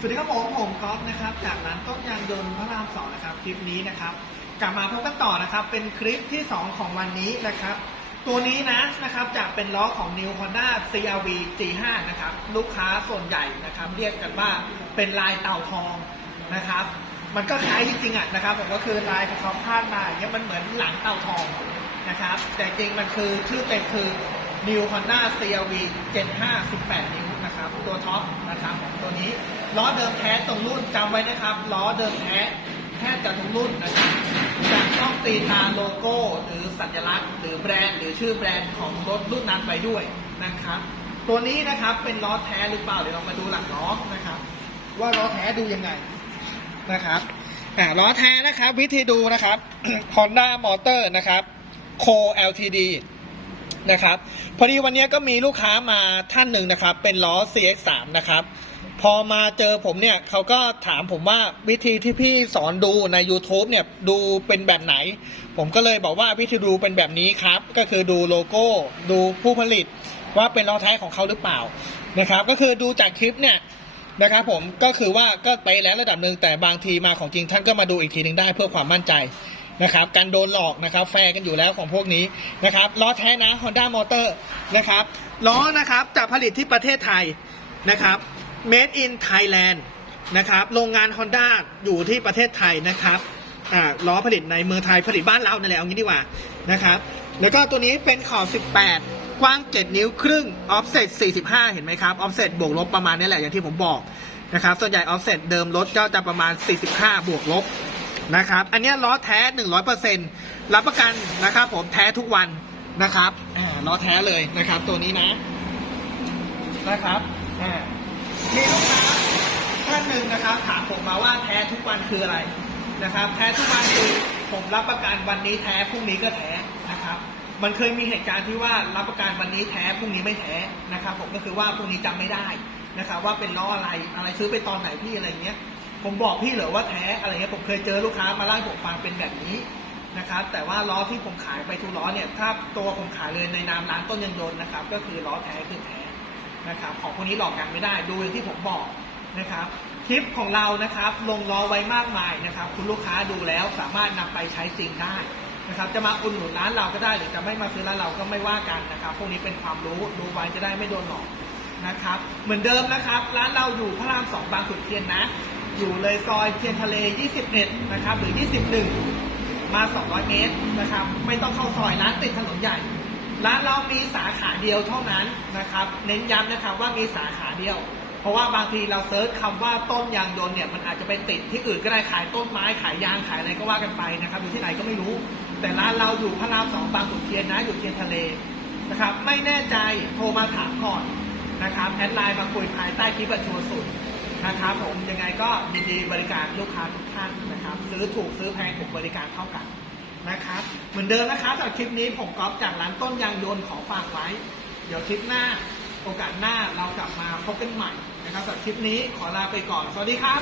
สวัสดีครับผมผมก๊อฟนะครับจากร้านต้นยางยนต์พระรามสองนะครับคลิปนี้นะครับ กลับมาพบกันต่อนะครับ เป็นคลิปที่ 2 ของวันนี้นะครับ ตัวนี้นะนะครับจะเป็นล้อของ New Honda CRV G5 นะครับลูกค้าส่วนใหญ่นะครับ เรียกกันว่าเป็นลายเต่าทองนะครับ มันก็คล้ายจริงๆอะนะครับผมก็คือลายของเขาพาดมาอย่างเงี้ยมันเหมือนหลังเต่าทองนะครับ แต่จริงมันคือชื่อเต็มคือ New Honda CRV Gen 5 18 นิ้วนะครับ ตัวท็อปนะครับของตัวนี้ ล้อเดิมแท้ตรงรุ่นจำไว้นะครับ ล้อเดิมแท้แทบจะทุกรุ่นนะครับจะต้องตีตาโลโก้ หรือสัญลักษณ์ หรือแบรนด์ หรือชื่อแบรนด์ของรถรุ่นนั้นไปด้วยนะครับ ตัวนี้นะครับเป็นล้อแท้หรือเปล่าเดี๋ยวเรามาดูหลังล้อนะครับ ว่าล้อแท้ดูยังไงนะครับอ่าล้อแท้นะครับ วิธีดูนะครับ Honda Motor นะครับ Co Ltd นะครับ พอดีวันนี้ก็มีลูกค้ามาท่านหนึ่งนะครับ เป็นล้อ CX3 นะครับ พอมาเจอผมเนี่ยเขาก็ถามผมว่าวิธีที่พี่สอนดูใน YouTube เนี่ยดูเป็นแบบไหน ผมก็เลยบอกว่าวิธีดูเป็นแบบนี้ครับ ก็คือดูโลโก้ ดูผู้ผลิต ว่าเป็นล้อแท้ของเขาหรือเปล่านะครับ ก็คือดูจากคลิปเนี่ยนะครับผมก็คือว่าก็ไปแล้วระดับหนึ่งแต่บางทีมาของจริงท่านก็มาดูอีกทีหนึ่งได้เพื่อความมั่นใจ นะครับการโดนหลอกนะครับแฟร์กันอยู่แล้วของพวกนี้นะครับล้อแท้นะ Honda Motor นะครับล้อนะครับจะผลิตที่ประเทศไทยนะครับ Made in Thailand นะครับโรงงาน Honda อยู่ที่ประเทศไทยนะครับอ่าล้อผลิตในเมืองไทยผลิตบ้านเราเนั่นแหละเอางี้ดีกว่านะครับแล้วก็ตัวนี้เป็นขอบ 18 กว้าง 7 นิ้วครึ่ง offset 45 เห็นไหมครับ offset บวกลบประมาณนี้แหละอย่างที่ผมบอกนะครับส่วนใหญ่ offset เดิมรถก็จะประมาณ 45 บวกลบ นะครับ อันนี้ล้อแท้ 100%รับประกันนะครับ ผมแท้ทุกวันนะครับอ่าล้อแท้เลยนะครับ ตัวนี้นะ นะครับอ่ามีลูกค้าท่านหนึ่งนะครับ ถามผมมาว่าแท้ทุกวันคืออะไรนะครับ แท้ทุกวันคือผมรับประกันวันนี้แท้พรุ่งนี้ก็แท้นะครับ มันเคยมีเหตุการณ์ที่ว่ารับประกันวันนี้แท้พรุ่งนี้ไม่แท้นะครับ ผมก็คือว่าพรุ่งนี้จำไม่ได้นะครับ ว่าเป็นล้ออะไรอะไรซื้อไปตอนไหนพี่อะไรเงี้ย ผมบอกพี่เหรอว่าแท้อะไรเงี้ยผมเคยเจอลูกค้ามาเล่าผมฟังเป็นแบบนี้นะครับ แต่ว่าล้อที่ผมขายไปทุกล้อเนี่ยถ้าตัวผมขายเลยในนามร้านต้นยางยนต์นะครับ ก็คือล้อแท้คือแท้นะครับ ของพวกนี้หลอกกันไม่ได้ดูอย่างที่ผมบอกนะครับคลิปของเรานะครับลงล้อไว้มากมายนะครับ คุณลูกค้าดูแล้วสามารถนำไปใช้จริงได้นะครับ จะมาอุดหนุนร้านเราก็ได้หรือจะไม่มาซื้อร้านเราก็ไม่ว่ากันนะครับ พวกนี้เป็นความรู้รู้ไว้จะได้ไม่โดนหลอกนะครับ เหมือนเดิมนะครับ ร้านเราอยู่พระรามสองบางขุนเทียนนะ อยู่เลยซอยเทียนทะเล 21 นะครับ หรือ 21 มา 200 เมตรนะครับ ไม่ต้องเข้าซอยร้านติดถนนใหญ่ร้านเรามีสาขาเดียวเท่านั้นนะครับ เน้นย้ำนะครับว่ามีสาขาเดียว เพราะว่าบางทีเราเซิร์ชคำว่าต้นยางยนต์เนี่ยมันอาจจะไปติดที่อื่นก็ได้ขายต้นไม้ขายยางขายอะไรก็ว่ากันไปนะครับอยู่ที่ไหนก็ไม่รู้ แต่ร้านเราอยู่พระรามสองบางขุนเทียนนะอยู่เทียนทะเลนะครับ ไม่แน่ใจโทรมาถามก่อนนะครับแอดไลน์มาคุยภายใต้คลิปบัญชวสุด นะครับผมยังไงก็ยินดีบริการลูกค้าทุกท่านนะครับ ซื้อถูกซื้อแพงผมบริการเท่ากันนะครับ เหมือนเดิมนะครับสำหรับคลิปนี้ผมก๊อฟจากร้านต้นยางยนต์ขอฝากไว้ เดี๋ยวคลิปหน้าโอกาสหน้าเรากลับมาพบกันใหม่นะครับสำหรับคลิปนี้ขอลาไปก่อน สวัสดีครับ